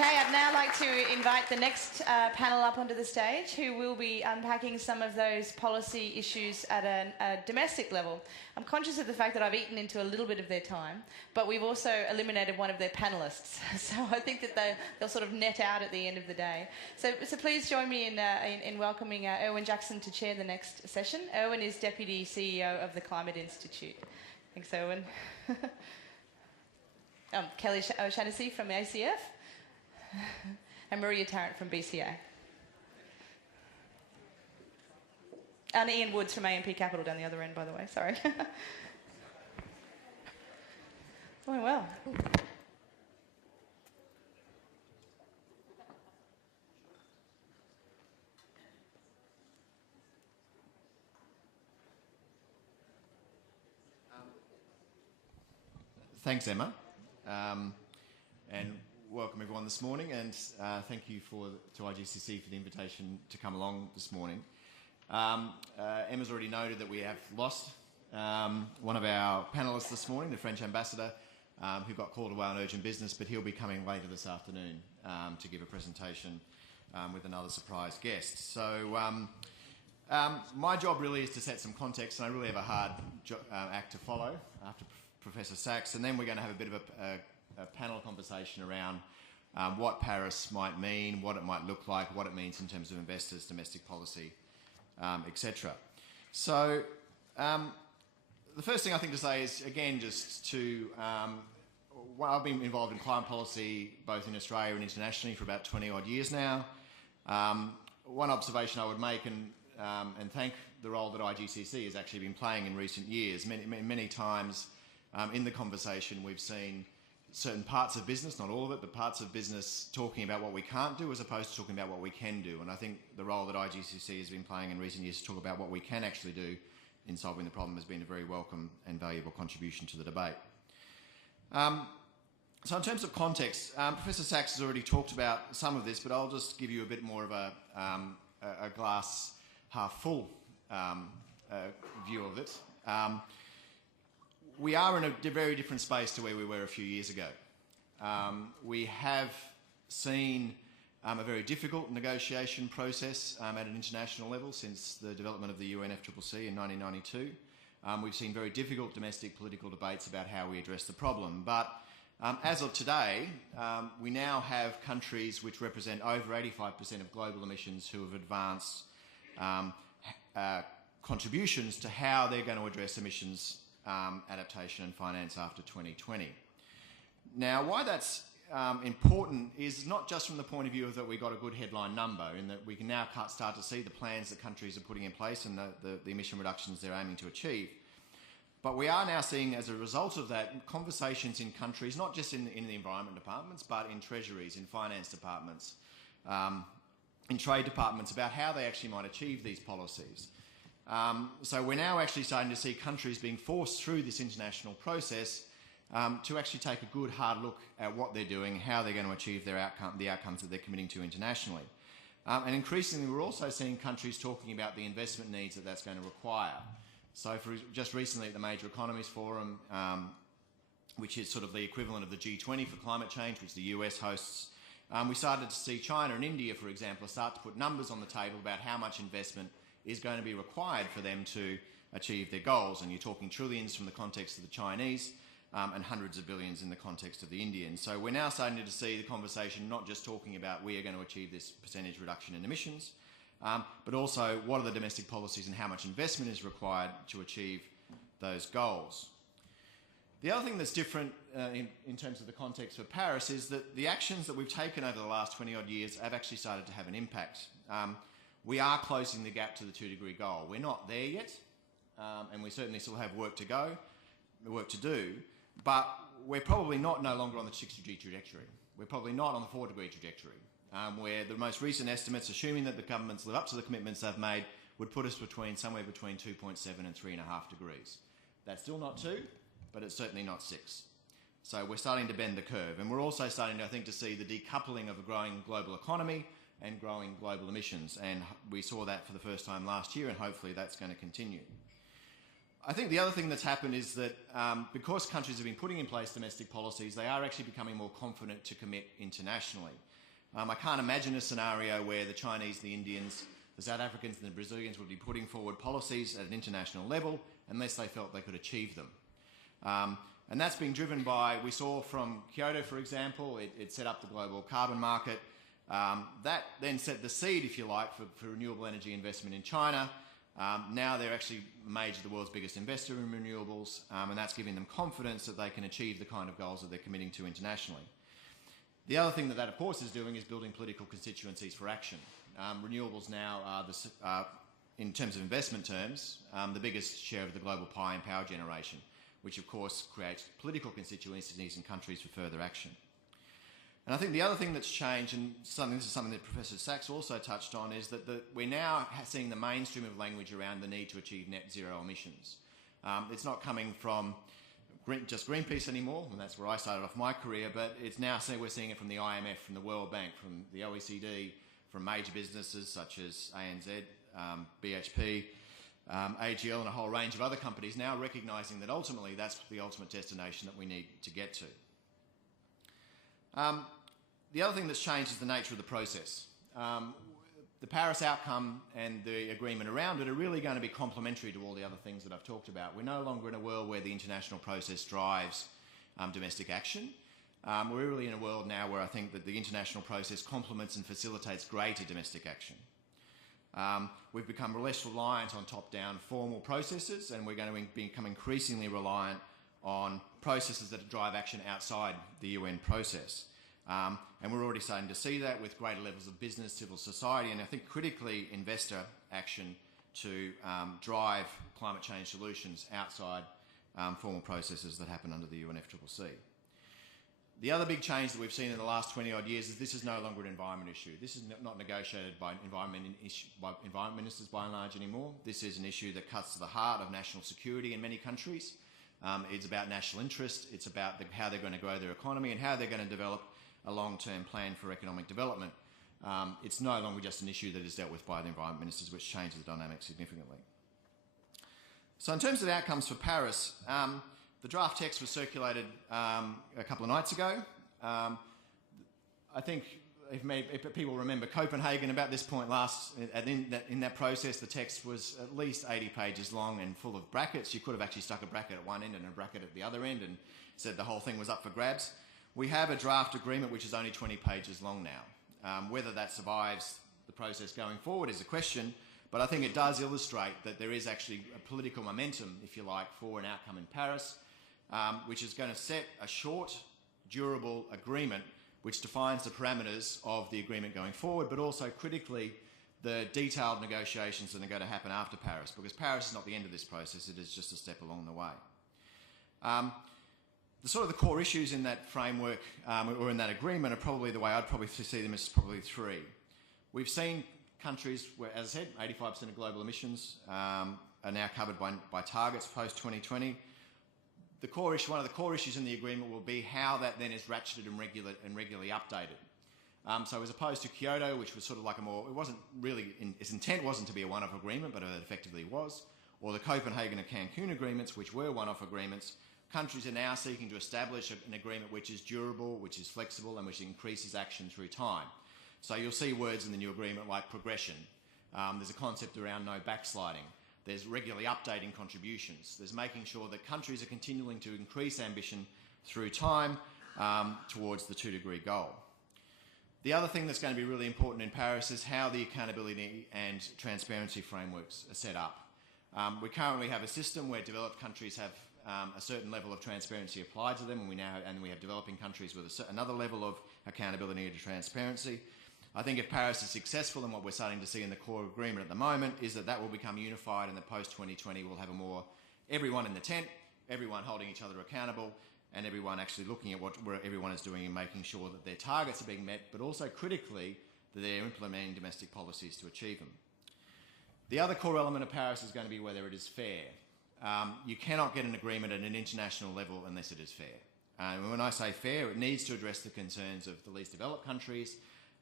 Okay, I'd now like to invite the next panel up onto the stage, who will be unpacking some of those policy issues at a domestic level. I'm conscious of the fact that I've eaten into a little bit of their time, but we've also eliminated one of their panellists. So I think that they'll sort of net out at the end of the day. So please join me in welcoming Erwin Jackson to chair the next session. Erwin is Deputy CEO of the Climate Institute. Thanks, Erwin. Kelly O'Shannessy from ACF. And Maria Tarrant from BCA. And Ian Woods from AMP Capital down the other end, by the way. Sorry. Going well. Ooh. Thanks, Emma. And welcome everyone this morning, and thank you to IGCC for the invitation to come along this morning. Emma's already noted that we have lost one of our panellists this morning, the French ambassador, who got called away on urgent business, but he'll be coming later this afternoon to give a presentation with another surprise guest. So my job really is to set some context, and I really have a hard act to follow after Professor Sachs, and then we're going to have a bit of a panel conversation around what Paris might mean, what it might look like, what it means in terms of investors, domestic policy, etc. So the first thing I think to say is, again, just to, well, I've been involved in climate policy both in Australia and internationally for about 20 odd years now. One observation I would make, and thank the role that IGCC has actually been playing in recent years, many times in the conversation we've seen certain parts of business, not all of it, but parts of business talking about what we can't do as opposed to talking about what we can do. And I think the role that IGCC has been playing in recent years to talk about what we can actually do in solving the problem has been a very welcome and valuable contribution to the debate. So in terms of context, Professor Sachs has already talked about some of this, but I'll just give you a bit more of a glass half full view of it. We are in a very different space to where we were a few years ago. We have seen a very difficult negotiation process at an international level since the development of the UNFCCC in 1992. We've seen very difficult domestic political debates about how we address the problem. But as of today, we now have countries which represent over 85% of global emissions who have advanced contributions to how they're going to address emissions adaptation and finance after 2020. Now, why that's important is not just from the point of view of that we got a good headline number, in that we can now start to see the plans that countries are putting in place and the emission reductions they're aiming to achieve. But we are now seeing, as a result of that, conversations in countries, not just in the environment departments, but in treasuries, in finance departments, in trade departments, about how they actually might achieve these policies. So we're now actually starting to see countries being forced through this international process to actually take a good hard look at what they're doing, how they're going to achieve the outcomes that they're committing to internationally. And increasingly we're also seeing countries talking about the investment needs that that's going to require. So just recently at the Major Economies Forum, which is sort of the equivalent of the G20 for climate change, which the US hosts, we started to see China and India, for example, start to put numbers on the table about how much investment is going to be required for them to achieve their goals. And you're talking trillions from the context of the Chinese and hundreds of billions in the context of the Indians. So we're now starting to see the conversation not just talking about we are going to achieve this percentage reduction in emissions, but also what are the domestic policies and how much investment is required to achieve those goals. The other thing that's different in terms of the context for Paris is that the actions that we've taken over the last 20 odd years have actually started to have an impact. We are closing the gap to the 2-degree goal. We're not there yet, and we certainly still have work to do, but we're probably no longer on the 6-degree trajectory. We're probably not on the 4-degree trajectory, where the most recent estimates, assuming that the governments live up to the commitments they've made, would put us somewhere between 2.7 and 3.5 degrees. That's still not 2, but it's certainly not 6. So we're starting to bend the curve, and we're also starting, I think, to see the decoupling of a growing global economy and growing global emissions, and we saw that for the first time last year, and hopefully that's going to continue. I think the other thing that's happened is that because countries have been putting in place domestic policies, they are actually becoming more confident to commit internationally. I can't imagine a scenario where the Chinese, the Indians, the South Africans and the Brazilians would be putting forward policies at an international level unless they felt they could achieve them. And that's being driven by, we saw from Kyoto, for example, it set up the global carbon market. That then set the seed, if you like, for renewable energy investment in China. Now they're actually the world's biggest investor in renewables, and that's giving them confidence that they can achieve the kind of goals that they're committing to internationally. The other thing that of course is doing is building political constituencies for action. Renewables now are, in terms of investment terms, the biggest share of the global pie in power generation, which of course creates political constituencies in countries for further action. And I think the other thing that's changed, and this is something that Professor Sachs also touched on, is that we're now seeing the mainstream of language around the need to achieve net zero emissions. It's not coming from just Greenpeace anymore, and that's where I started off my career, but it's now we're seeing it from the IMF, from the World Bank, from the OECD, from major businesses such as ANZ, BHP, AGL and a whole range of other companies now recognising that ultimately that's the ultimate destination that we need to get to. The other thing that's changed is the nature of the process. The Paris outcome and the agreement around it are really going to be complementary to all the other things that I've talked about. We're no longer in a world where the international process drives domestic action. We're really in a world now where I think that the international process complements and facilitates greater domestic action. We've become less reliant on top-down formal processes, and we're going to become increasingly reliant on processes that drive action outside the UN process. And we're already starting to see that with greater levels of business, civil society, and I think critically investor action to drive climate change solutions outside formal processes that happen under the UNFCCC. The other big change that we've seen in the last 20-odd years is this is no longer an environment issue. This is not negotiated by environment ministers by and large anymore. This is an issue that cuts to the heart of national security in many countries. It's about national interest. It's about how they're going to grow their economy and how they're going to develop a long-term plan for economic development. It's no longer just an issue that is dealt with by the environment ministers, which changes the dynamic significantly. So in terms of outcomes for Paris, the draft text was circulated a couple of nights ago. I think if people remember Copenhagen, about this point in that process, the text was at least 80 pages long and full of brackets. You could have actually stuck a bracket at one end and a bracket at the other end and said the whole thing was up for grabs. We have a draft agreement which is only 20 pages long now. Whether that survives the process going forward is a question, but I think it does illustrate that there is actually a political momentum, if you like, for an outcome in Paris, which is going to set a short, durable agreement which defines the parameters of the agreement going forward, but also critically the detailed negotiations that are going to happen after Paris, because Paris is not the end of this process, it is just a step along the way. The core issues in that framework or in that agreement are probably the way I'd probably see them as probably three. We've seen countries where, as I said, 85% of global emissions are now covered by targets post-2020. One of the core issues in the agreement will be how that then is ratcheted and regularly updated. So as opposed to Kyoto, which was sort of like it wasn't really, its intent wasn't to be a one-off agreement, but it effectively was, or the Copenhagen and Cancun agreements, which were one-off agreements, countries are now seeking to establish an agreement which is durable, which is flexible, and which increases action through time. So you'll see words in the new agreement like progression. There's a concept around no backsliding. There's regularly updating contributions. There's making sure that countries are continuing to increase ambition through time towards the 2-degree goal. The other thing that's going to be really important in Paris is how the accountability and transparency frameworks are set up. We currently have a system where developed countries have a certain level of transparency applied to them, and we have developing countries with another level of accountability and transparency. I think if Paris is successful, and what we're starting to see in the core agreement at the moment is that will become unified, and that post-2020 we'll have everyone in the tent, everyone holding each other accountable, and everyone actually looking at what everyone is doing and making sure that their targets are being met, but also critically that they're implementing domestic policies to achieve them. The other core element of Paris is going to be whether it is fair. You cannot get an agreement at an international level unless it is fair. And when I say fair, it needs to address the concerns of the least developed countries,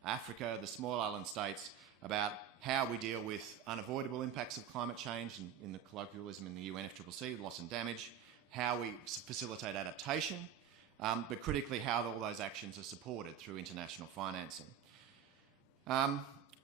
Africa, the small island states, about how we deal with unavoidable impacts of climate change, and in the colloquialism in the UNFCCC, loss and damage, how we facilitate adaptation, but critically how all those actions are supported through international financing.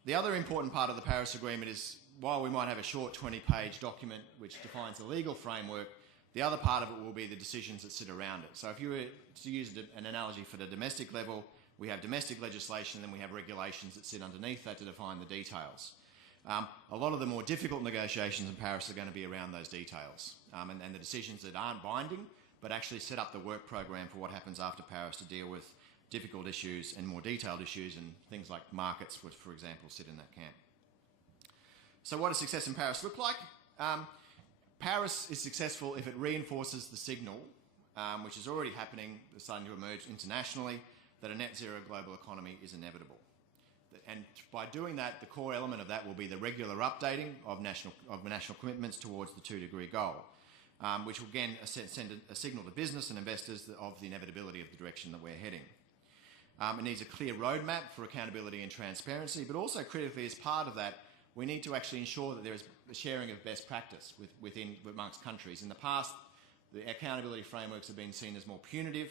The other important part of the Paris Agreement is, while we might have a short 20-page document which defines the legal framework, the other part of it will be the decisions that sit around it. So if you were to use an analogy for the domestic level, we have domestic legislation, and then we have regulations that sit underneath that to define the details. A lot of the more difficult negotiations in Paris are going to be around those details and the decisions that aren't binding, but actually set up the work program for what happens after Paris to deal with difficult issues and more detailed issues, and things like markets, which, for example, sit in that camp. So what does success in Paris look like? Paris is successful if it reinforces the signal, which is already happening, starting to emerge internationally, that a net zero global economy is inevitable. And by doing that, the core element of that will be the regular updating of national commitments towards the 2-degree goal, which will again send a signal to business and investors of the inevitability of the direction that we're heading. It needs a clear roadmap for accountability and transparency, but also critically, as part of that, we need to actually ensure that there is a sharing of best practice amongst countries. In the past, the accountability frameworks have been seen as more punitive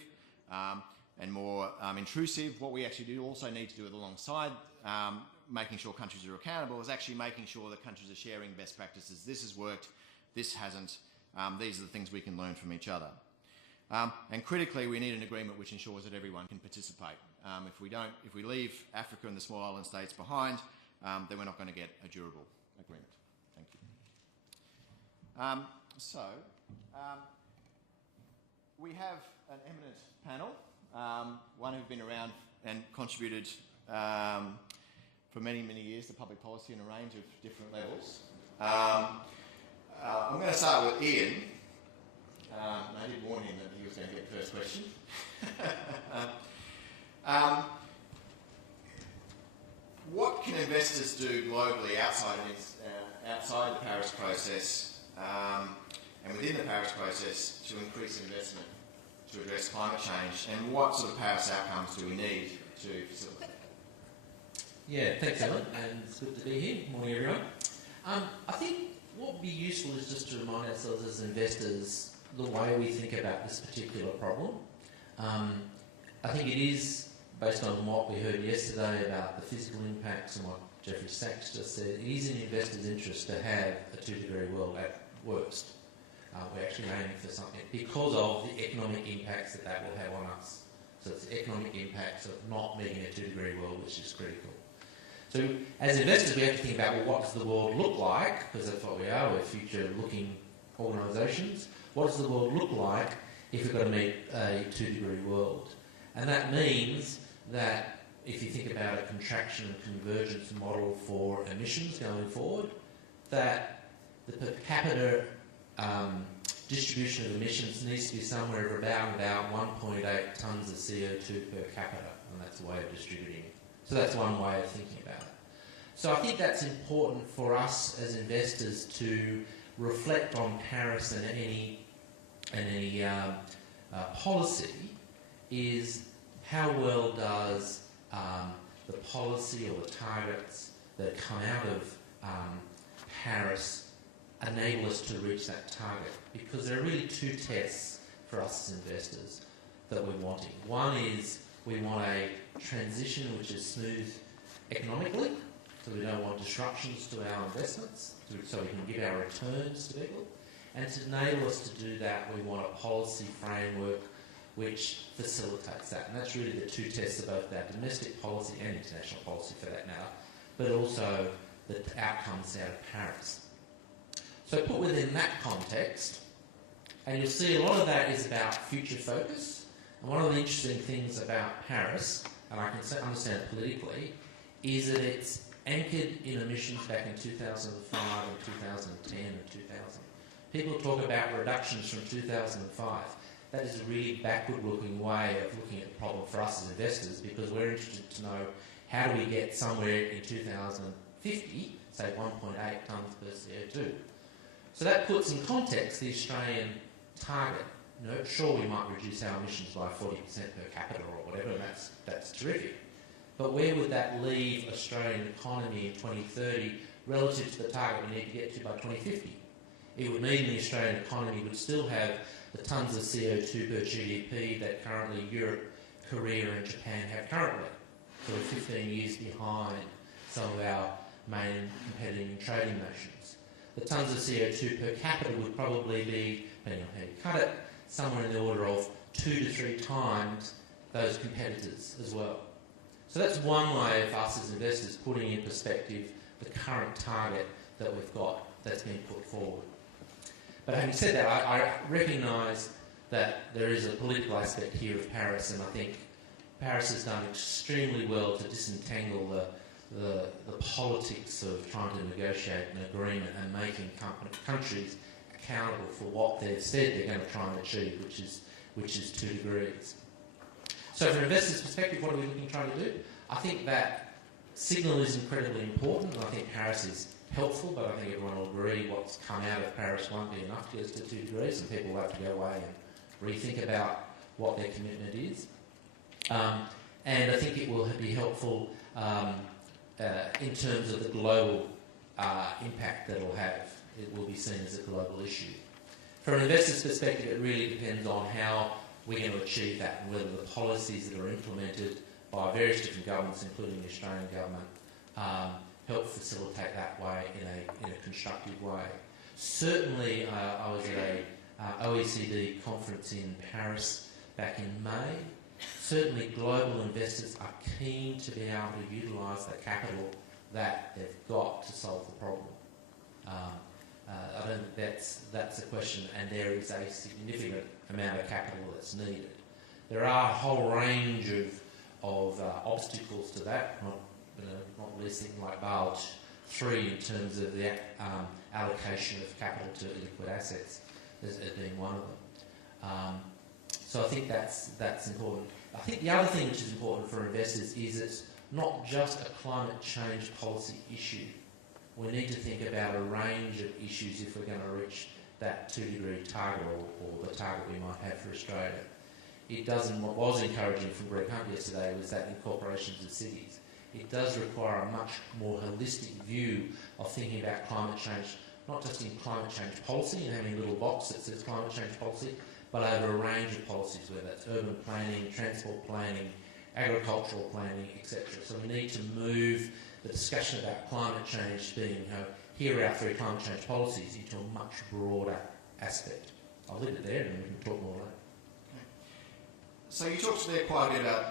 and more intrusive. What we actually also need to do it alongside making sure countries are accountable is actually making sure that countries are sharing best practices. This has worked, this hasn't. These are the things we can learn from each other. And critically, we need an agreement which ensures that everyone can participate. If we leave Africa and the small island states behind, then we're not going to get a durable agreement. Thank you. We have an eminent panel, one who've been around and contributed for many, many years to public policy in a range of different levels. I'm going to start with Ian. I did warn him that he was going to get the first question. What can investors do globally outside the Paris process and within the Paris process to increase investment to address climate change, and what sort of Paris outcomes do we need to facilitate that? Yeah, thanks, Alan, and it's good to be here. Morning, everyone. I think what would be useful is just to remind ourselves as investors the way we think about this particular problem. I think it is, based on what we heard yesterday about the physical impacts and what Jeffrey Sachs just said, it is in investors' interest to have a 2-degree world at worst. We're actually aiming for something because of the economic impacts that will have on us. So it's the economic impacts of not meeting a 2-degree world which is critical. So as investors, we have to think about, well, what does the world look like? Because that's what we are, we're future-looking organisations. What does the world look like if we've got to meet a 2-degree world? And that means that if you think about a contraction and convergence model for emissions going forward, that the per capita distribution of emissions needs to be somewhere about 1.8 tonnes of CO2 per capita, and that's a way of distributing it. So that's one way of thinking about it. So I think that's important for us as investors to reflect on Paris and any policy, is how well does the policy or the targets that come out of Paris enable us to reach that target? Because there are really two tests for us as investors that we're wanting. One is we want a transition which is smooth economically, so we don't want disruptions to our investments, so we can give our returns to people. And to enable us to do that, we want a policy framework which facilitates that. And that's really the two tests of both our domestic policy and international policy for that matter, but also the outcomes out of Paris. So put within that context, and you'll see a lot of that is about future focus. And one of the interesting things about Paris, and I can understand politically, is that it's anchored in emissions back in 2005 and 2010 and 2000. People talk about reductions from 2005. That is a really backward-looking way of looking at the problem for us as investors, because we're interested to know how do we get somewhere in 2050, say 1.8 tonnes per CO2. So that puts in context the Australian target. You know, sure, we might reduce our emissions by 40% per capita or whatever, and that's terrific. but where would that leave Australian economy in 2030 relative to the target we need to get to by 2050? It would mean the Australian economy would still have the tonnes of CO2 per GDP that currently Europe, Korea and Japan have currently. So we're 15 years behind some of our main competing trading nations. The tonnes of CO2 per capita would probably be, depending on how you cut it, somewhere in the order of 2 to 3 times those competitors as well. So that's one way of us as investors putting in perspective the current target that we've got that's been put forward. But having said that, I recognise that there is a political aspect here of Paris, and I think Paris has done extremely well to disentangle the politics of trying to negotiate an agreement and making countries accountable for what they've said they're going to try and achieve, which is 2 degrees. So from an investor's perspective, what are we looking to try to do? I think that signal is incredibly important, and I think Paris is helpful, but I think everyone will agree what's come out of Paris won't be enough to get us to 2 degrees, and people will have to go away and rethink about what their commitment is. And I think it will be helpful in terms of the global impact that it will have. It will be seen as a global issue. From an investor's perspective, it really depends on how we're going to achieve that and whether the policies that are implemented by various different governments, including the Australian government, help facilitate that way in a constructive way. Certainly, I was at a OECD conference in Paris back in May. Certainly, global investors are keen to be able to utilise the capital that they've got to solve the problem. I don't think that's a question, and there is a significant amount of capital that's needed. There are a whole range of obstacles to that, not least things like Basel III in terms of the allocation of capital to liquid assets as being one of them. So I think that's important. I think the other thing which is important for investors is it's not just a climate change policy issue. We need to think about a range of issues if we're going to reach that 2-degree target or the target we might have for Australia. What was encouraging from Greg Hunt yesterday was that incorporations of cities. It does require a much more holistic view of thinking about climate change, not just in climate change policy and having a little box that says climate change policy, but over a range of policies, whether that's urban planning, transport planning, agricultural planning, etc. So we need to move the discussion about climate change being, here are our 3 climate change policies, into a much broader aspect. I'll leave it there and we can talk more later. Okay. So you talked there quite a bit about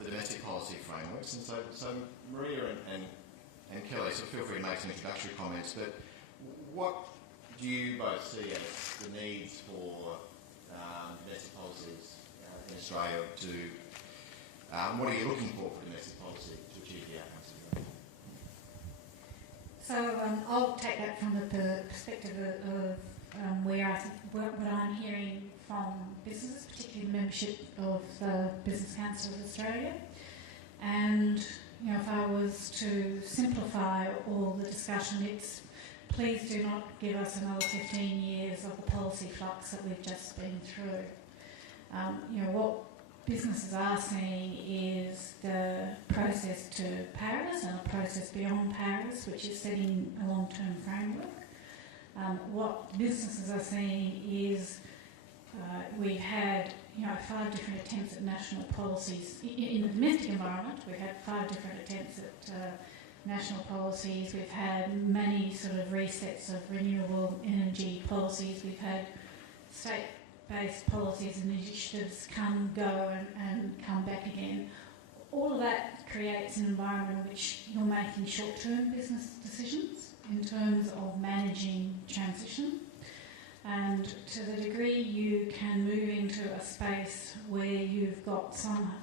the domestic policy frameworks, and so Maria and Kelly, so feel free to make some introductory comments, but what do you both see as the needs for domestic policies in Australia what are you looking for domestic policy to achieve the outcomes? So I'll take that from the perspective of what I'm hearing from businesses, particularly the membership of the Business Council of Australia. And if I was to simplify all the discussion, it's please do not give us another 15 years of the policy flux that we've just been through. What businesses are seeing is the process to Paris and a process beyond Paris, which is setting a long-term framework. What businesses are seeing is we've had 5 different attempts at national policies. In the domestic environment, we've had 5 different attempts at national policies. We've had many sort of resets of renewable energy policies. We've had state-based policies and initiatives come, go and come back again. All of that creates an environment in which you're making short-term business decisions in terms of managing transition. And to the degree you can move into a space where you've got some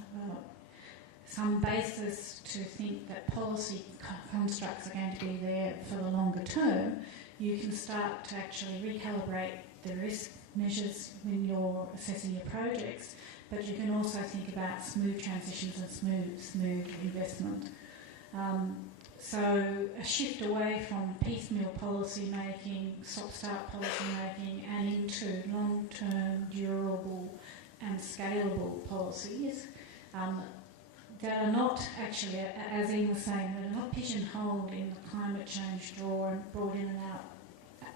basis to think that policy constructs are going to be there for the longer term, you can start to actually recalibrate the risk measures when you're assessing your projects, but you can also think about smooth transitions and smooth investment. So a shift away from piecemeal policy making, stop-start policy making, and into long-term, durable and scalable policies that are not actually, as Ian was saying, that are not pigeonholed in the climate change drawer and brought in and out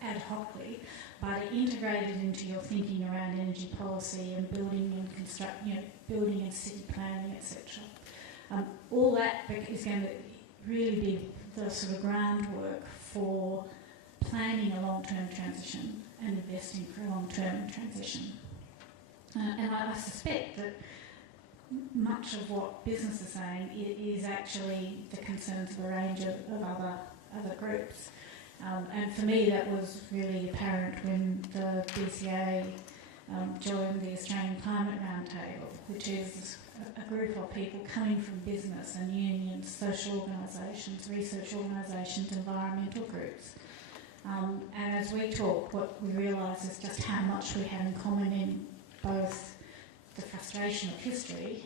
ad hocly, but are integrated into your thinking around energy policy and building and building and city planning, etc. All that is going to really be the sort of groundwork for planning a long-term transition and investing for a long-term transition. And I suspect that much of what business is saying is actually the concerns of a range of other groups. And for me, that was really apparent when the BCA joined the Australian Climate Roundtable, which is a group of people coming from business and unions, social organisations, research organisations, environmental groups. And as we talked, what we realised is just how much we have in common in both the frustration of history,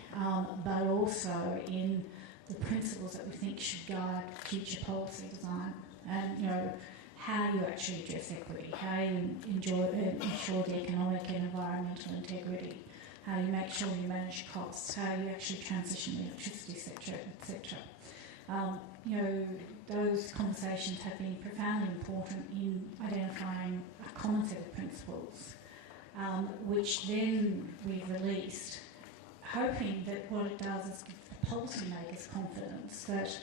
but also in the principles that we think should guide future policy design. And, you know, how you actually address equity, how you ensure the economic and environmental integrity, how you make sure you manage costs, how you actually transition the electricity sector, etc. You know, those conversations have been profoundly important in identifying a common set of principles, which then we've released, hoping that what it does is give the policymakers confidence that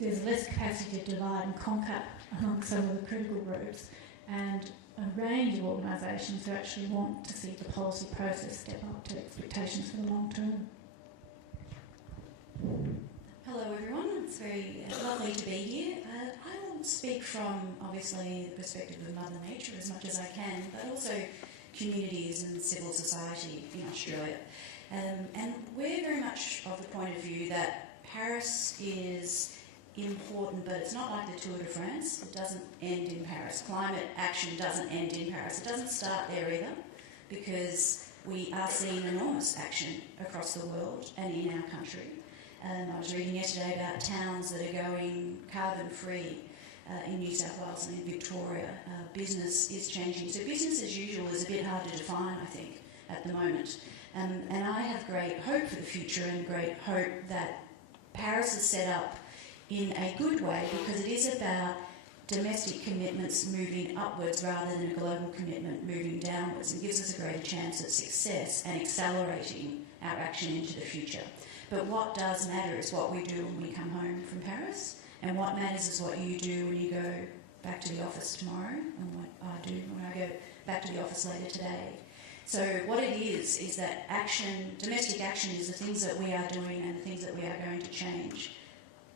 there's less capacity to divide and conquer among some of the critical groups, and a range of organisations who actually want to see the policy process step up to expectations for the long term. Hello everyone, it's very lovely to be here. I will speak from obviously the perspective of Mother Nature as much as I can, but also communities and civil society in Australia. And we're very much of the point of view that Paris is important, but it's not like the Tour de France. It doesn't end in Paris. Climate action doesn't end in Paris. It doesn't start there either, because we are seeing enormous action across the world and in our country. I was reading yesterday about towns that are going carbon-free in New South Wales and in Victoria. Business is changing. So business as usual is a bit hard to define, I think, at the moment. And I have great hope for the future and great hope that Paris is set up in a good way, because it is about domestic commitments moving upwards rather than a global commitment moving downwards. It gives us a greater chance at success and accelerating our action into the future. But what does matter is what we do when we come home from Paris, and what matters is what you do when you go back to the office tomorrow, and what I do when I go back to the office later today. So what it is that action, domestic action, is the things that we are doing and the things that we are going to change,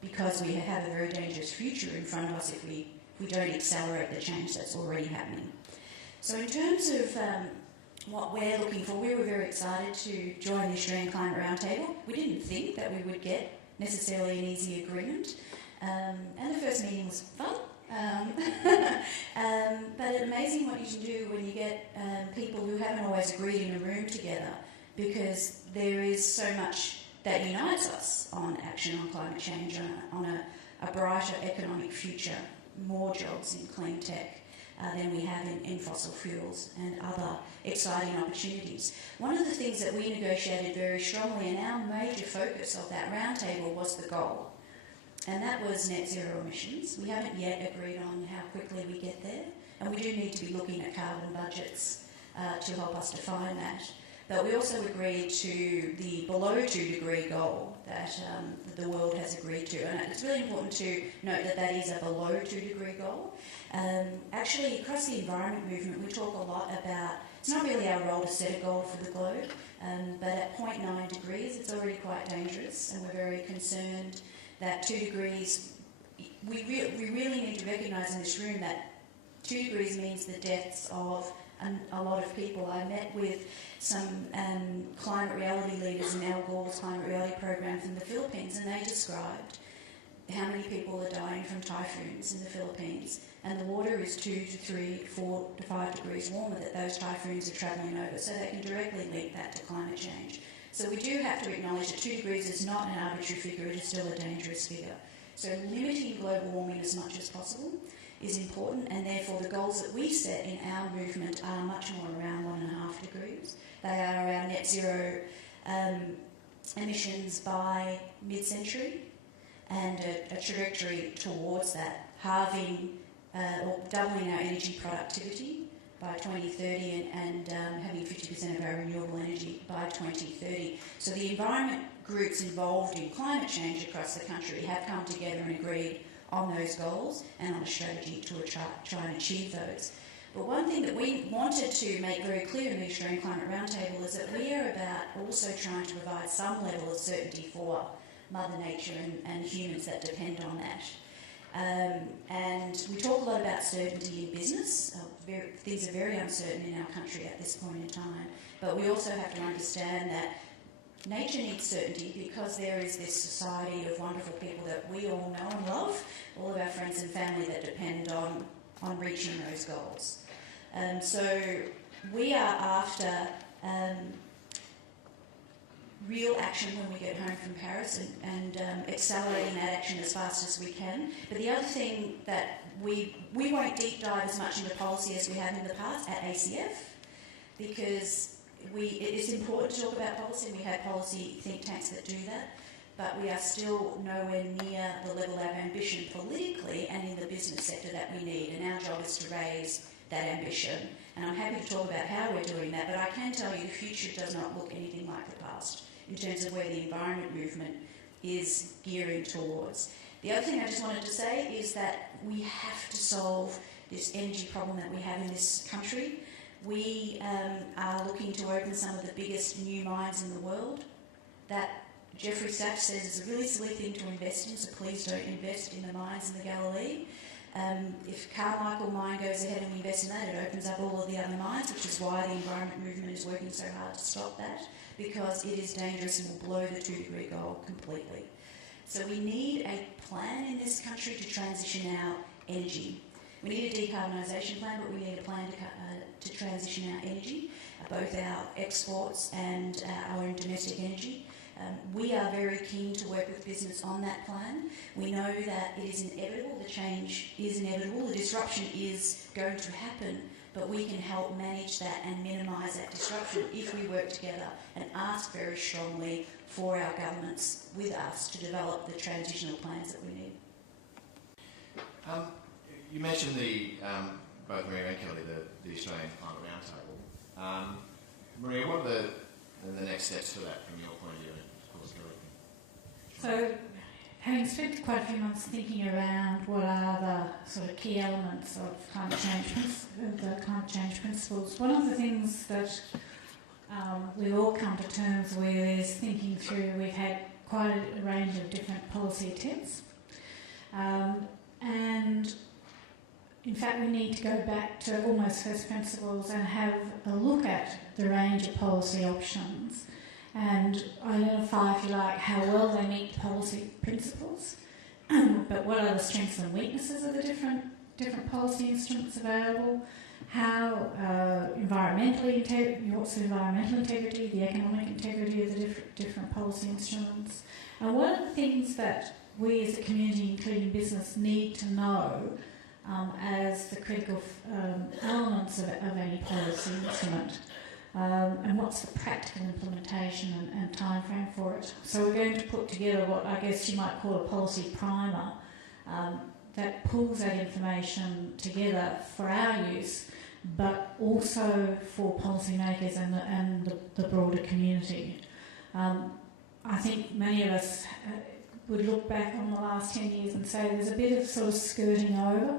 because we have a very dangerous future in front of us if we don't accelerate the change that's already happening. So in terms of what we're looking for, we were very excited to join the Australian Climate Roundtable. We didn't think that we would get necessarily an easy agreement, and the first meeting was fun. But it's amazing what you can do when you get people who haven't always agreed in a room together, because there is so much that unites us on action on climate change, on a brighter economic future, more jobs in clean tech than we have in fossil fuels and other exciting opportunities. One of the things that we negotiated very strongly, and our major focus of that roundtable, was the goal. And that was net zero emissions. We haven't yet agreed on how quickly we get there, and we do need to be looking at carbon budgets to help us define that. But we also agreed to the below 2 degree goal that the world has agreed to. And it's really important to note that that is a below 2 degree goal. Actually, across the environment movement, we talk a lot about, it's not really our role to set a goal for the globe, but at 0.9 degrees, it's already quite dangerous, and we're very concerned that 2 degrees, we really need to recognise in this room that 2 degrees means the deaths of a lot of people. I met with some climate reality leaders in Al Gore's climate reality program from the Philippines, and they described how many people are dying from typhoons in the Philippines, and the water is 2 to 3, 4 to 5 degrees warmer that those typhoons are travelling over, so they can directly link that to climate change. So we do have to acknowledge that 2 degrees is not an arbitrary figure, it is still a dangerous figure. So limiting global warming as much as possible is important, and therefore the goals that we set in our movement are much more around 1.5 degrees. They are around net zero emissions by mid-century and a trajectory towards that, halving or doubling our energy productivity by 2030 and having 50% of our renewable energy by 2030. So the environment groups involved in climate change across the country have come together and agreed on those goals and on a strategy to try and achieve those. But one thing that we wanted to make very clear in the Australian Climate Roundtable is that we are about also trying to provide some level of certainty for Mother Nature and humans that depend on that. And we talk a lot about certainty in business. Things are very uncertain in our country at this point in time. But we also have to understand that nature needs certainty because there is this society of wonderful people that we all know and love, all of our friends and family that depend on reaching those goals. So we are after real action when we get home from Paris and accelerating that action as fast as we can. But the other thing that we won't deep dive as much into policy as we have in the past at ACF, because it is important to talk about policy, and we have policy think tanks that do that, but we are still nowhere near the level of ambition politically and in the business sector that we need, and our job is to raise that ambition. And I'm happy to talk about how we're doing that, but I can tell you the future does not look anything like the past in terms of where the environment movement is gearing towards. The other thing I just wanted to say is that we have to solve this energy problem that we have in this country. We are looking to open some of the biggest new mines in the world. That Jeffrey Sachs says is a really silly thing to invest in, so please don't invest in the mines in the Galilee. If Carmichael mine goes ahead and we invest in that, it opens up all of the other mines, which is why the environment movement is working so hard to stop that, because it is dangerous and will blow the 2-degree goal completely. So we need a plan in this country to transition our energy. We need a decarbonisation plan, but we need a plan to transition our energy, both our exports and our own domestic energy. We are very keen to work with business on that plan. We know that it is inevitable, the change is inevitable, the disruption is going to happen, but we can help manage that and minimise that disruption if we work together and ask very strongly for our governments with us to develop the transitional plans that we need. You mentioned both Maria and Kelly, the Australian Climate Roundtable. Maria, what are the next steps for that from your point of view? So, having spent quite a few months thinking around what are the sort of key elements of climate change principles, one of the things that we all come to terms with is thinking through. We've had quite a range of different policy attempts, and in fact we need to go back to almost first principles and have a look at the range of policy options and identify, if you like, how well they meet policy principles, but what are the strengths and weaknesses of the different policy instruments available, how what's the environmental integrity, the economic integrity of the different policy instruments, and what are the things that we as a community, including business, need to know as the critical elements of any policy instrument. And what's the practical implementation and time frame for it. So we're going to put together what I guess you might call a policy primer that pulls that information together for our use, but also for policymakers and the broader community. I think many of us would look back on the last 10 years and say there's a bit of sort of skirting over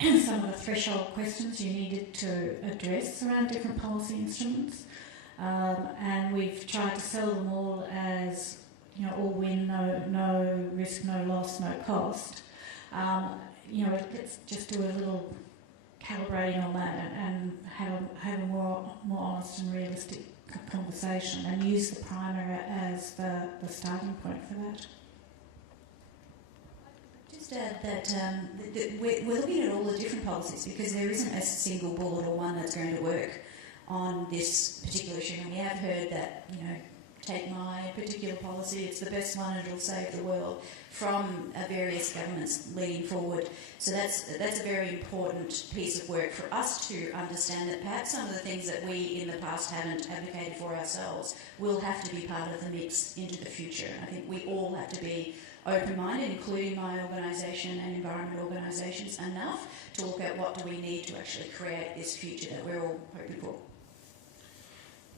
some of the threshold questions you needed to address around different policy instruments, and we've tried to sell them all as, all win, no risk, no loss, no cost. Let's just do a little calibrating on that and have a more honest and realistic conversation, and use the primer as the starting point for that. Just add that we're looking at all the different policies because there isn't a single bullet or one that's going to work on this particular issue. And we have heard that, take my particular policy, it's the best one and it'll save the world, from various governments leading forward. So that's a very important piece of work for us to understand, that perhaps some of the things that we in the past haven't advocated for ourselves will have to be part of the mix into the future. I think we all have to be open-minded, including my organisation and environment organisations, enough to look at what do we need to actually create this future that we're all hoping for.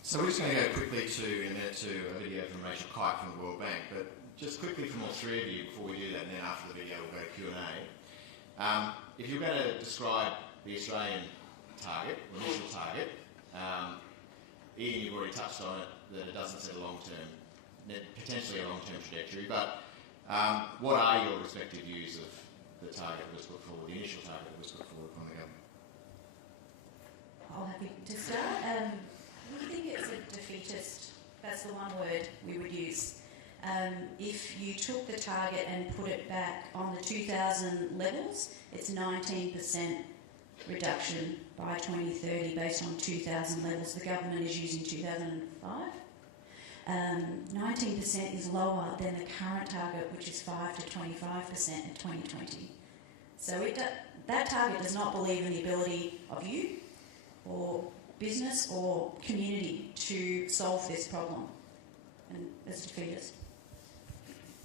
So we're just going to go quickly in a minute to a video from Rachel Kite from the World Bank, but just quickly from all three of you before we do that, and then after the video we'll go to Q&A. If you're going to describe the Australian target, initial target, Ian, you've already touched on it, that it doesn't set a long-term, potentially a long-term trajectory, but what are your respective views of the target that was put forward, the initial target that was put forward from the government? I'll happy to start. I think it's a defeatist. That's the one word we would use. If you took the target and put it back on the 2000 levels, it's 19% reduction by 2030 based on 2000 levels. The government is using 2005. 19% is lower than the current target, which is 5 to 25% in 2020. So that target does not believe in the ability of you or business or community to solve this problem, and it's defeatist.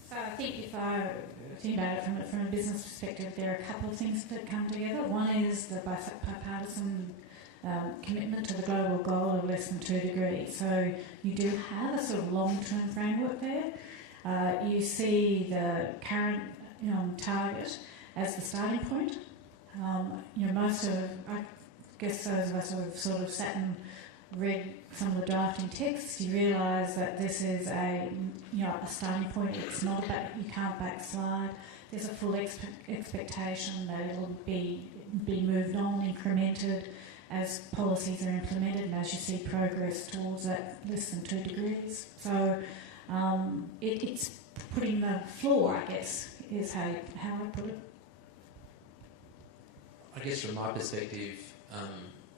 So I think if I think about it from a business perspective, there are a couple of things that come together. One is the bipartisan commitment to the global goal of less than 2 degrees. So you do have a sort of long-term framework there. You see the current target as the starting point. Most of, I guess those of us who have sort of sat and read some of the drafting texts, you realise that this is a starting point. It's not about, you can't backslide. There's a full expectation that it'll be moved on, incremented as policies are implemented and as you see progress towards that less than 2 degrees. So it's putting the floor, I guess, is how I put it. I guess from my perspective,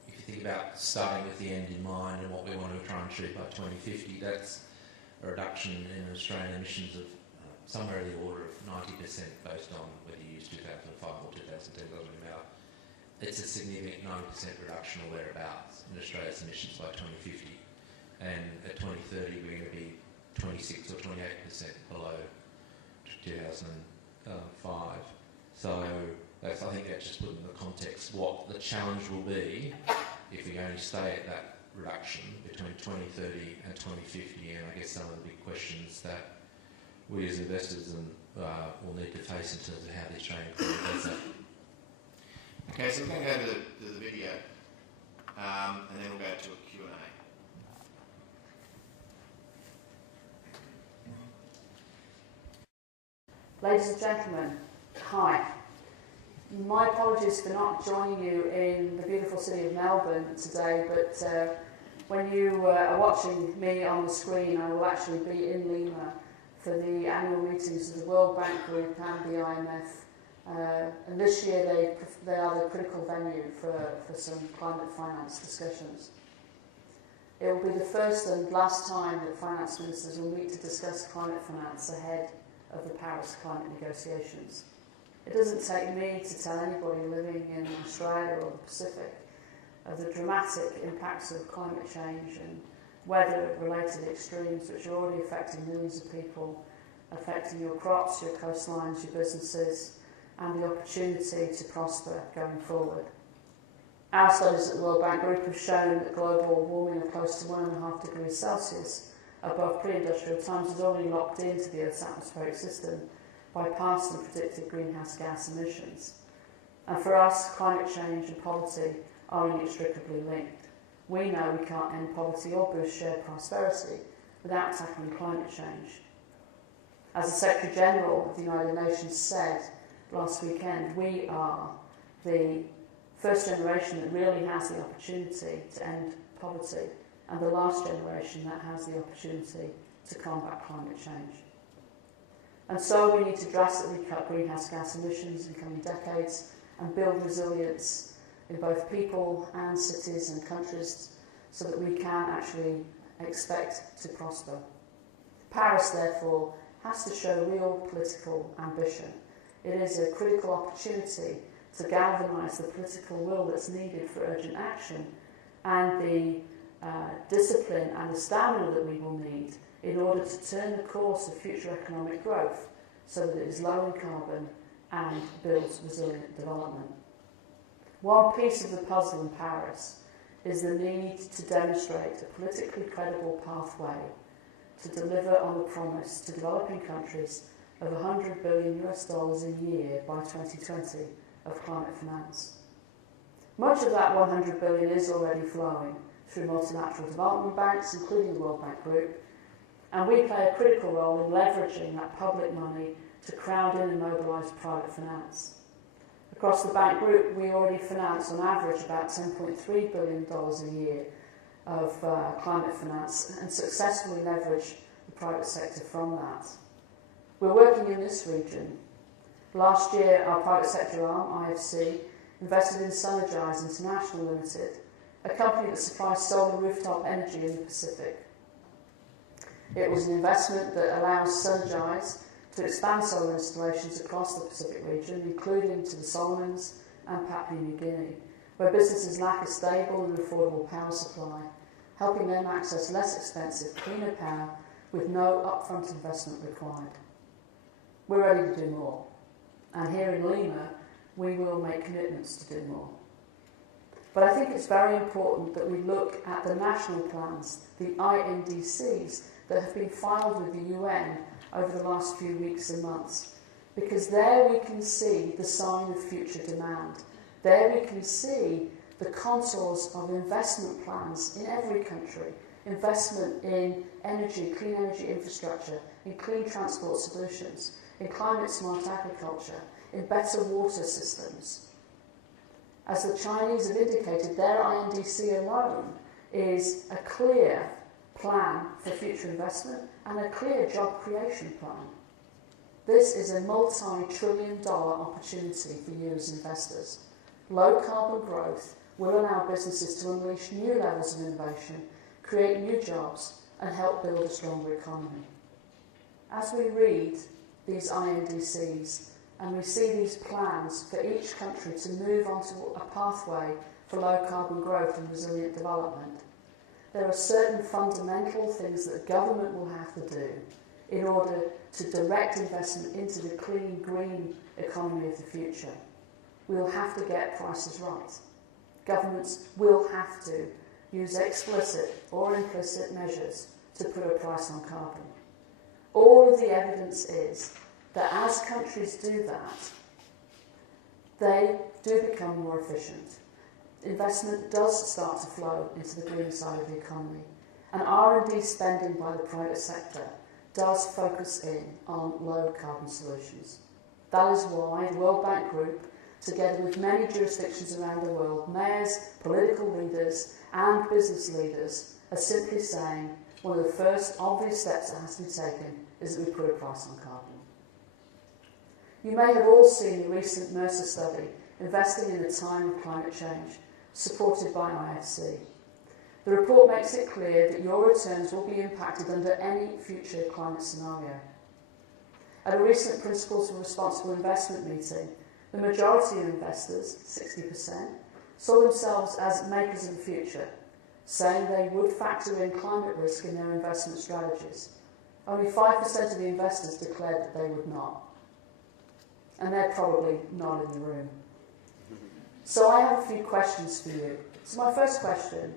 if you think about starting with the end in mind and what we want to try and achieve by 2050, that's a reduction in Australian emissions of somewhere in the order of 90% based on whether you use 2005 or 2010, doesn't matter. It's a significant 90% reduction or thereabouts in Australia's emissions by 2050. And at 2030 we're going to be 26 or 28% below 2005. So I think that just put in the context what the challenge will be if we only stay at that reduction between 2030 and 2050, and I guess some of the big questions that we as investors will need to face in terms of how the Australian economy does that. Okay, so we're going to go to the video, and then we'll go to a Q&A. Ladies and gentlemen, hi. My apologies for not joining you in the beautiful city of Melbourne today, but when you are watching me on the screen, I will actually be in Lima for the annual meetings of the World Bank Group and the IMF. And this year they are the critical venue for some climate finance discussions. It will be the first and last time that finance ministers will meet to discuss climate finance ahead of the Paris climate negotiations. It doesn't take me to tell anybody living in Australia or the Pacific of the dramatic impacts of climate change and weather-related extremes which are already affecting millions of people, affecting your crops, your coastlines, your businesses, and the opportunity to prosper going forward. Our studies at the World Bank Group have shown that global warming of close to 1.5 degrees Celsius above pre-industrial times is already locked into the Earth's atmospheric system by past and predicted greenhouse gas emissions. And for us, climate change and poverty are inextricably linked. We know we can't end poverty or boost shared prosperity without tackling climate change. As the Secretary General of the United Nations said last weekend, we are the first generation that really has the opportunity to end poverty and the last generation that has the opportunity to combat climate change. And so we need to drastically cut greenhouse gas emissions in coming decades and build resilience in both people and cities and countries so that we can actually expect to prosper. Paris, therefore, has to show real political ambition. It is a critical opportunity to galvanise the political will that's needed for urgent action and the discipline and the stamina that we will need in order to turn the course of future economic growth so that it is low in carbon and builds resilient development. One piece of the puzzle in Paris is the need to demonstrate a politically credible pathway to deliver on the promise to developing countries of $100 billion a year by 2020 of climate finance. Much of that $100 billion is already flowing through multilateral development banks, including the World Bank Group, and we play a critical role in leveraging that public money to crowd in and mobilise private finance. Across the bank group, we already finance on average about $10.3 billion a year of climate finance and successfully leverage the private sector from that. We're working in this region. Last year, our private sector arm, IFC, invested in Sunergize International Limited, a company that supplies solar rooftop energy in the Pacific. It was an investment that allows Sunergize to expand solar installations across the Pacific region, including to the Solomons and Papua New Guinea, where businesses lack a stable and affordable power supply, helping them access less expensive, cleaner power with no upfront investment required. We're ready to do more, and here in Lima, we will make commitments to do more. But I think it's very important that we look at the national plans, the INDCs, that have been filed with the UN over the last few weeks and months, because there we can see the sign of future demand. There we can see the contours of investment plans in every country, investment in energy, clean energy infrastructure, in clean transport solutions, in climate smart agriculture, in better water systems. As the Chinese have indicated, their INDC alone is a clear plan for future investment and a clear job creation plan. This is a multi-trillion-dollar opportunity for you as investors. Low carbon growth will allow businesses to unleash new levels of innovation, create new jobs, and help build a stronger economy. As we read these INDCs and we see these plans for each country to move onto a pathway for low carbon growth and resilient development, there are certain fundamental things that the government will have to do in order to direct investment into the clean, green economy of the future. We'll have to get prices right. Governments will have to use explicit or implicit measures to put a price on carbon. All of the evidence is that as countries do that, they do become more efficient. Investment does start to flow into the green side of the economy, and R&D spending by the private sector does focus in on low carbon solutions. That is why the World Bank Group, together with many jurisdictions around the world, mayors, political leaders and business leaders, are simply saying one of the first obvious steps that has to be taken is that we put a price on carbon. You may have all seen the recent Mercer study, Investing in the Time of Climate Change, supported by IFC. The report makes it clear that your returns will be impacted under any future climate scenario. At a recent Principles for Responsible Investment meeting, the majority of investors, 60%, saw themselves as makers of the future, saying they would factor in climate risk in their investment strategies. Only 5% of the investors declared that they would not. And they're probably not in the room. So I have a few questions for you. So my first question,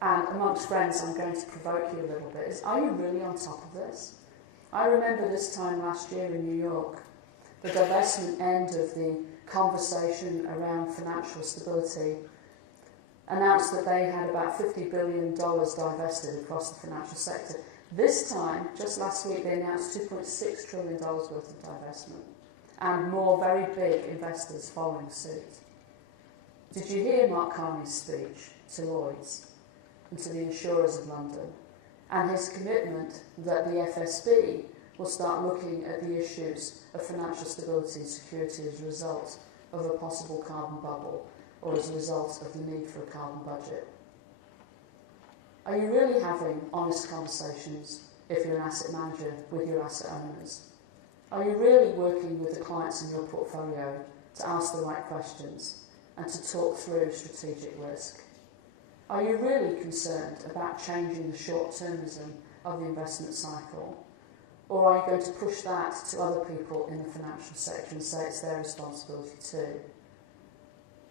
and amongst friends I'm going to provoke you a little bit, is are you really on top of this? I remember this time last year in New York, the divestment end of the conversation around financial stability announced that they had about $50 billion divested across the financial sector. This time, just last week, they announced $2.6 trillion worth of divestment, and more very big investors following suit. Did you hear Mark Carney's speech to Lloyds and to the insurers of London, and his commitment that the FSB will start looking at the issues of financial stability and security as a result of a possible carbon bubble or as a result of the need for a carbon budget? Are you really having honest conversations if you're an asset manager with your asset owners? Are you really working with the clients in your portfolio to ask the right questions and to talk through strategic risk? Are you really concerned about changing the short-termism of the investment cycle? Or are you going to push that to other people in the financial sector and say it's their responsibility too?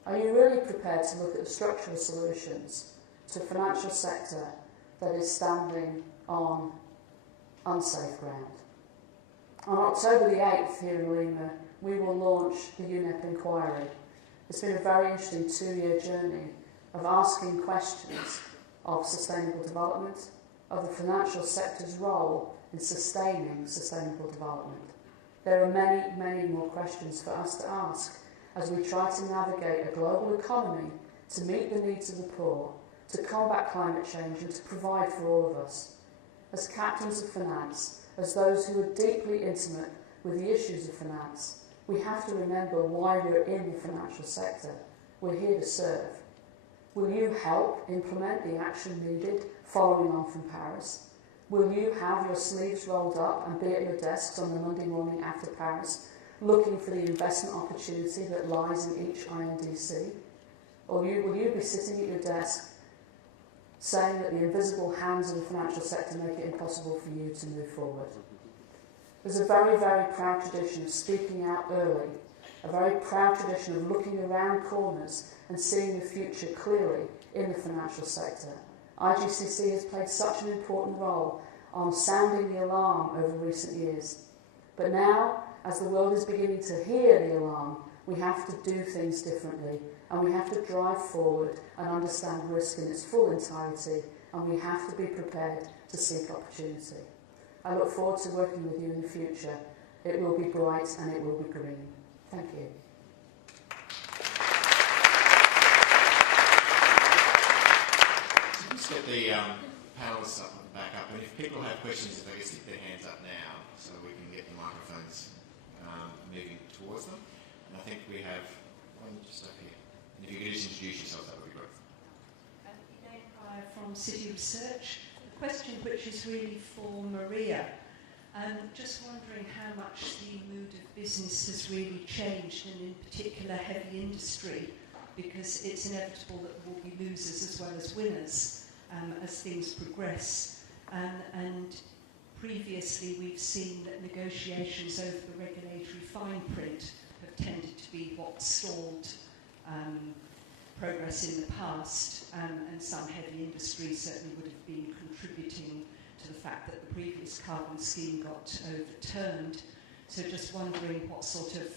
Are you really prepared to look at the structural solutions to a financial sector that is standing on unsafe ground? On October the 8th here in Lima, we will launch the UNEP inquiry. It's been a very interesting 2-year journey of asking questions of sustainable development, of the financial sector's role in sustaining sustainable development. There are many, many more questions for us to ask as we try to navigate a global economy to meet the needs of the poor, to combat climate change and to provide for all of us. As captains of finance, as those who are deeply intimate with the issues of finance, we have to remember why we're in the financial sector. We're here to serve. Will you help implement the action needed following on from Paris? Will you have your sleeves rolled up and be at your desks on the Monday morning after Paris, looking for the investment opportunity that lies in each INDC? Or will you be sitting at your desk saying that the invisible hands of the financial sector make it impossible for you to move forward? There's a very, very proud tradition of speaking out early, a very proud tradition of looking around corners and seeing the future clearly in the financial sector. IGCC has played such an important role on sounding the alarm over recent years. But now, as the world is beginning to hear the alarm, we have to do things differently, and we have to drive forward and understand risk in its full entirety, and we have to be prepared to seek opportunity. I look forward to working with you in the future. It will be bright and it will be green. Thank you. Let's get the panellists back up. And if people have questions, if they can stick their hands up now so we can get the microphones moving towards them. And I think we have one just up here. And if you could just introduce yourself, that would be great. Elaine Pryor from City Research. A question which is really for Maria. Just wondering how much the mood of business has really changed, and in particular heavy industry, because it's inevitable that there will be losers as well as winners as things progress. And previously we've seen that negotiations over the regulatory fine print have tended to be what stalled progress in the past, and some heavy industries certainly would have been contributing to the fact that the previous carbon scheme got overturned. So just wondering what sort of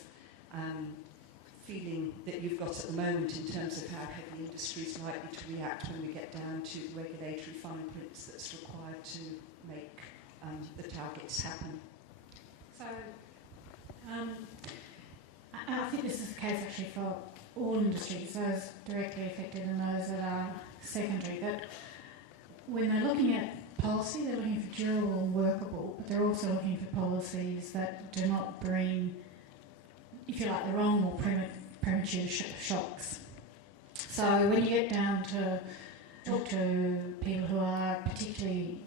feeling that you've got at the moment in terms of how heavy industry is likely to react when we get down to the regulatory fine prints that's required to make the targets happen. So I think this is the case actually for all industries, those directly affected and those that are secondary, that when they're looking at policy, they're looking for durable and workable, but they're also looking for policies that do not bring, if you like, the wrong or premature shocks. So when you get down to talk to people who are particularly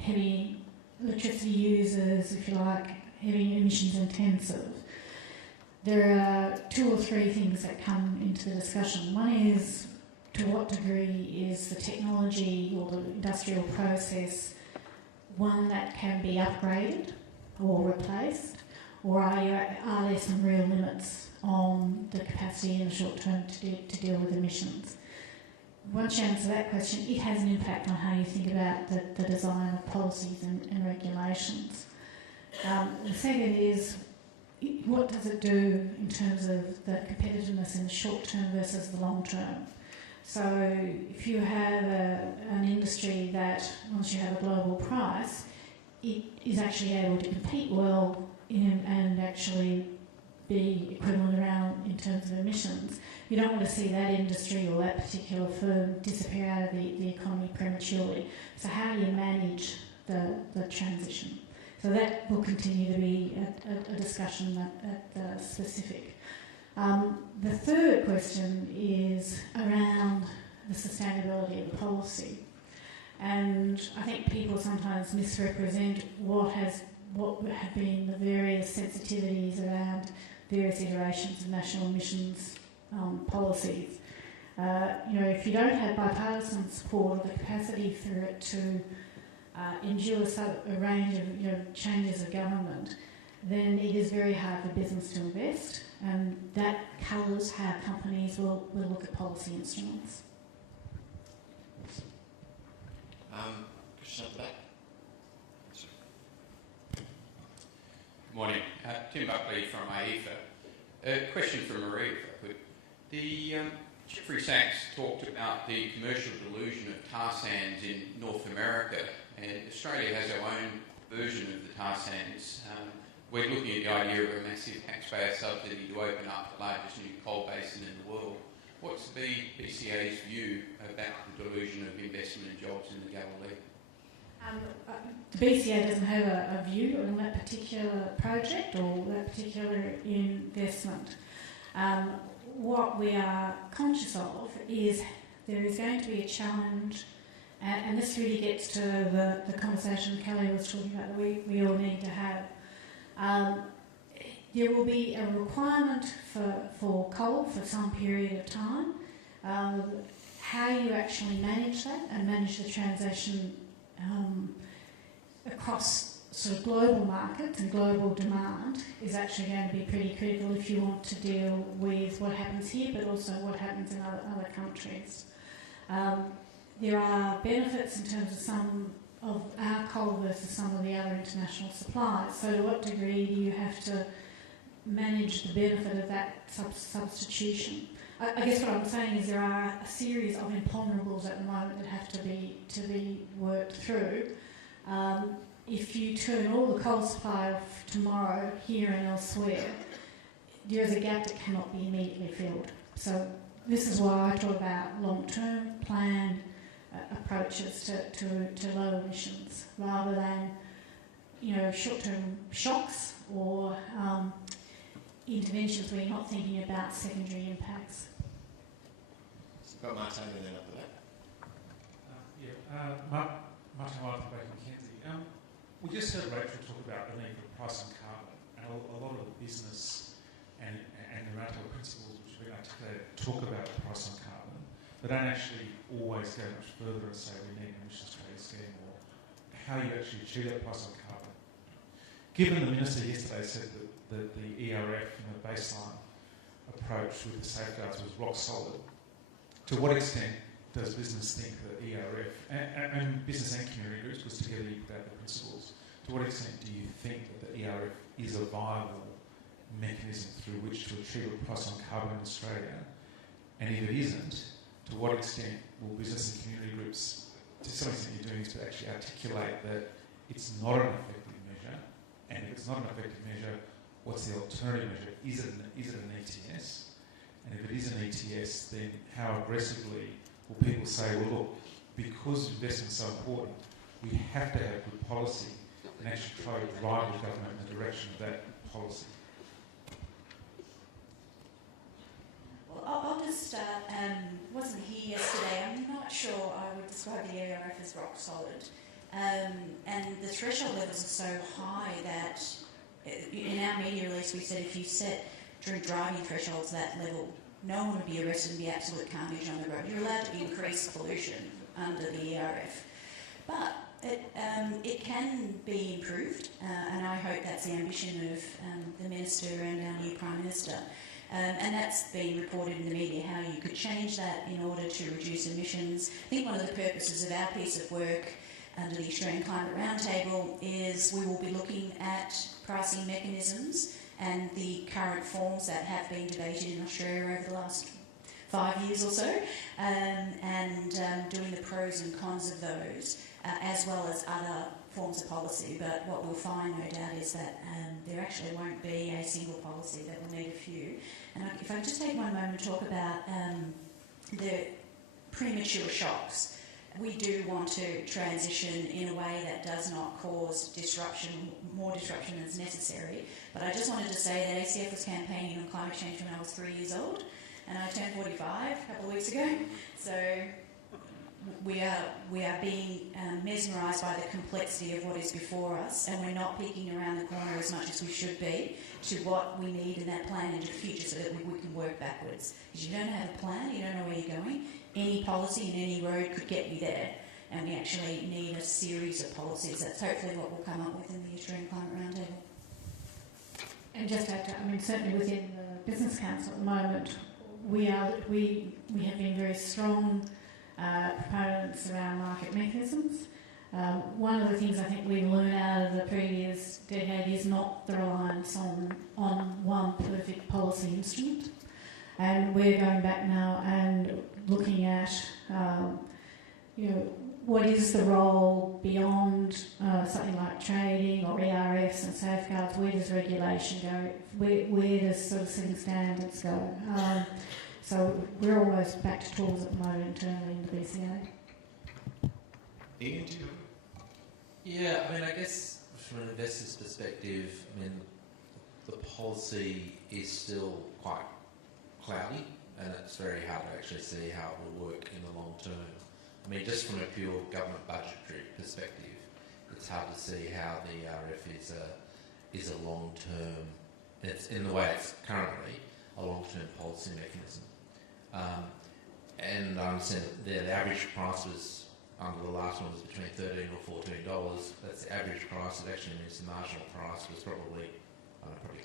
heavy electricity users, if you like, heavy emissions intensive, there are 2 or 3 things that come into the discussion. One is, to what degree is the technology or the industrial process one that can be upgraded or replaced, or are there some real limits on the capacity in the short term to deal with emissions? Once you answer that question, it has an impact on how you think about the design of policies and regulations. The second is, what does it do in terms of the competitiveness in the short term versus the long term? So if you have an industry that, once you have a global price, it is actually able to compete well and actually be equivalent around in terms of emissions, you don't want to see that industry or that particular firm disappear out of the economy prematurely. So how do you manage the transition? So that will continue to be a discussion at specific. The third question is around the sustainability of the policy. And I think people sometimes misrepresent what have been the various sensitivities around various iterations of national emissions policies. If you don't have bipartisan support or the capacity for it to endure a range of changes of government, then it is very hard for business to invest, and that colours how companies will look at policy instruments. Question at the back. Good morning. Tim Buckley from AIFA. A question for Marie, if I could. The Jeffrey Sachs talked about the commercial delusion of tar sands in North America, and Australia has our own version of the tar sands. We're looking at the idea of a massive taxpayer subsidy to open up the largest new coal basin in the world. What's the BCA's view about the delusion of investment and jobs in the Galilee? The BCA doesn't have a view on that particular project or that particular investment. What we are conscious of is there is going to be a challenge, and this really gets to the conversation Kelly was talking about that we all need to have. There will be a requirement for coal for some period of time. How you actually manage that and manage the transition across sort of global markets and global demand is actually going to be pretty critical if you want to deal with what happens here, but also what happens in other countries. There are benefits in terms of some of our coal versus some of the other international supplies. So to what degree do you have to manage the benefit of that substitution? I guess what I'm saying is there are a series of imponderables at the moment that have to be worked through. If you turn all the coal supply off tomorrow here and elsewhere, there is a gap that cannot be immediately filled. So this is why I talk about long-term planned approaches to low emissions rather than short-term shocks or interventions where you're not thinking about secondary impacts. Got Martin and then up to that. Martin White from Baker McKenzie. We just heard Rachel talk about the need for price on carbon, and a lot of the business and Narrato principles which have been articulated talk about the price on carbon, but don't actually always go much further and say we need an emissions trading scheme or how you actually achieve that price on carbon. Given the Minister yesterday said that the ERF and the baseline approach with the safeguards was rock solid, to what extent does business think that ERF, and business and community groups, because together you put out the principles, to what extent do you think that the ERF is a viable mechanism through which to achieve a price on carbon in Australia? And if it isn't, to what extent will business and community groups, to some extent you're doing is to actually articulate that it's not an effective measure, and if it's not an effective measure, what's the alternative measure? Is it an ETS? And if it is an ETS, then how aggressively will people say, well, look, because investment is so important, we have to have good policy and actually try to drive the government in the direction of that policy? Well, I'll just start. Wasn't here yesterday. I'm not sure I would describe the ERF as rock solid. And the threshold levels are so high that in our media release we said if you set drink driving thresholds that level, no one would be arrested and be absolute carnage on the road. You're allowed to increase pollution under the ERF. But it can be improved, and I hope that's the ambition of the Minister and our new Prime Minister. And that's been reported in the media, how you could change that in order to reduce emissions. I think one of the purposes of our piece of work under the Australian Climate Roundtable is we will be looking at pricing mechanisms and the current forms that have been debated in Australia over the last 5 years or so, and doing the pros and cons of those, as well as other forms of policy. But what we'll find, no doubt, is that there actually won't be a single policy, that we'll need a few. And if I just take one moment to talk about the premature shocks, we do want to transition in a way that does not cause disruption, more disruption than is necessary. But I just wanted to say that ACF was campaigning on climate change when I was 3 years old, and I turned 45 a couple of weeks ago. So we are being mesmerised by the complexity of what is before us, and we're not peeking around the corner as much as we should be to what we need in that plan into the future, so that we can work backwards. Because you don't have a plan, you don't know where you're going. Any policy in any road could get you there, and we actually need a series of policies. That's hopefully what we'll come up with in the Australian Climate Roundtable. And just to add to, I mean, certainly within the Business Council at the moment, we have been very strong proponents around market mechanisms. One of the things I think we've learned out of the previous decade is not the reliance on one perfect policy instrument. And we're going back now and looking at, what is the role beyond something like trading or ERFs and safeguards? Where does regulation go? Where does sort of setting standards go? So we're almost back to tools at the moment internally in the BCA. Ian, do you? Yeah, I mean, I guess from an investor's perspective, I mean, the policy is still quite cloudy, and it's very hard to actually see how it will work in the long term. I mean, just from a pure government budgetary perspective, it's hard to see how the ERF is a long-term, it's in the way it's currently, a long-term policy mechanism. And I understand that the average price was, under the last one, was between $13 or $14. That's the average price. It actually means the marginal price was probably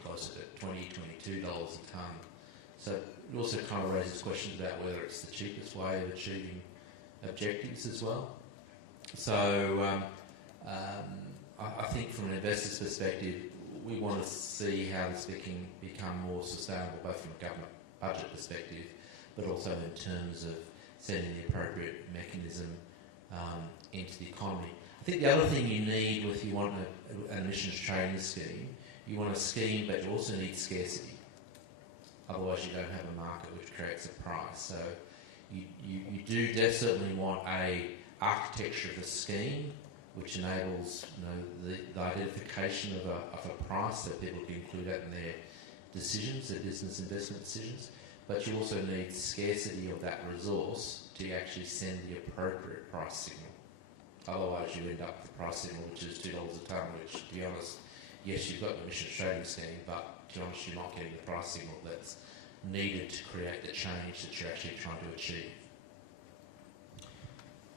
closer to $20, $22 a tonne. So it also kind of raises questions about whether it's the cheapest way of achieving objectives as well. So I think from an investor's perspective, we want to see how this can become more sustainable, both from a government budget perspective, but also in terms of setting the appropriate mechanism into the economy. I think the other thing you need if you want an emissions trading scheme, you want a scheme, but you also need scarcity. Otherwise, you don't have a market which creates a price. So you do certainly want a architecture of a scheme which enables the identification of a price that people can include that in their decisions, their business investment decisions. But you also need scarcity of that resource to actually send the appropriate price signal. Otherwise, you end up with a price signal which is $2 a tonne, which, to be honest, yes, you've got an emissions trading scheme, but to be honest, you're not getting the price signal that's needed to create the change that you're actually trying to achieve.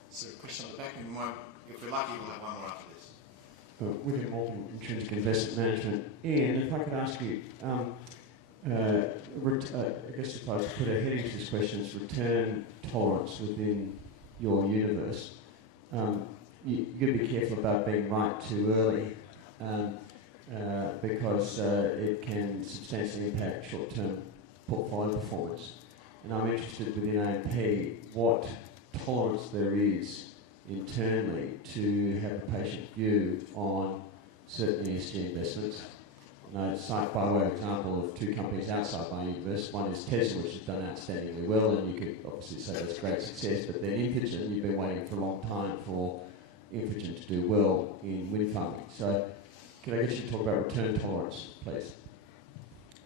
So, a question on the back, and if we're lucky, we'll have one more after this. William Morgan, Intrinsic Investment Management. Ian, if I could ask you, I guess if I was to put a heading to this question, it's return tolerance within your universe. You've got to be careful about being right too early because it can substantially impact short-term portfolio performance. And I'm interested within AMP what tolerance there is internally to have a patient view on certain ESG investments. I cite by way of example of two companies outside my universe. One is Tesla, which has done outstandingly well, and you could obviously say that's great success, but then Infigen, you've been waiting for a long time for Infigen to do well in wind farming. So can I get you to talk about return tolerance, please?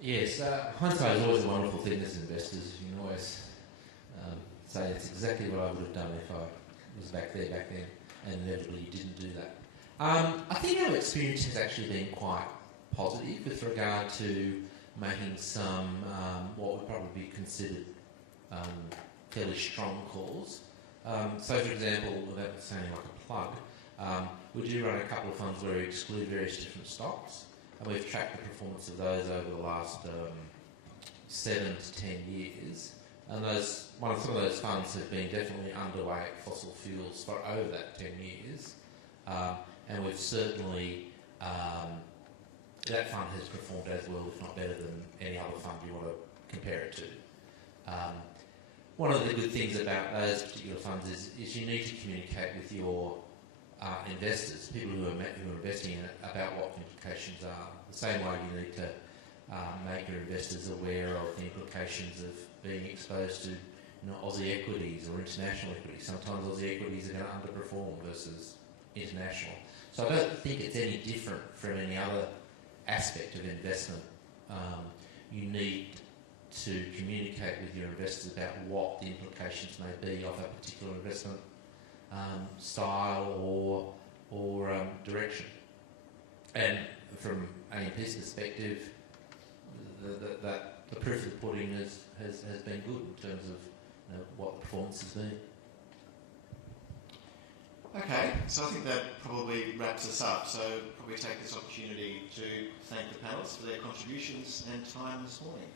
Yes, hindsight is always a wonderful thing as investors. You can always say it's exactly what I would have done if I was back then, and inevitably you didn't do that. I think our experience has actually been quite positive with regard to making some what would probably be considered fairly strong calls. So, for example, without sounding like a plug, we do run a couple of funds where we exclude various different stocks, and we've tracked the performance of those over the last 7 to 10 years. And some of those funds have been definitely underweight fossil fuels for over that 10 years, and we've certainly that fund has performed as well, if not better, than any other fund you want to compare it to. One of the good things about those particular funds is you need to communicate with your investors, people who are investing in it, about what the implications are. The same way you need to make your investors aware of the implications of being exposed to Aussie equities or international equities. Sometimes Aussie equities are going to underperform versus international. So I don't think it's any different from any other aspect of investment. You need to communicate with your investors about what the implications may be of a particular investment style or direction. And from AMP's perspective, the proof of the pudding has been good in terms of what the performance has been. Okay, so I think that probably wraps us up. So probably take this opportunity to thank the panellists for their contributions and time this morning.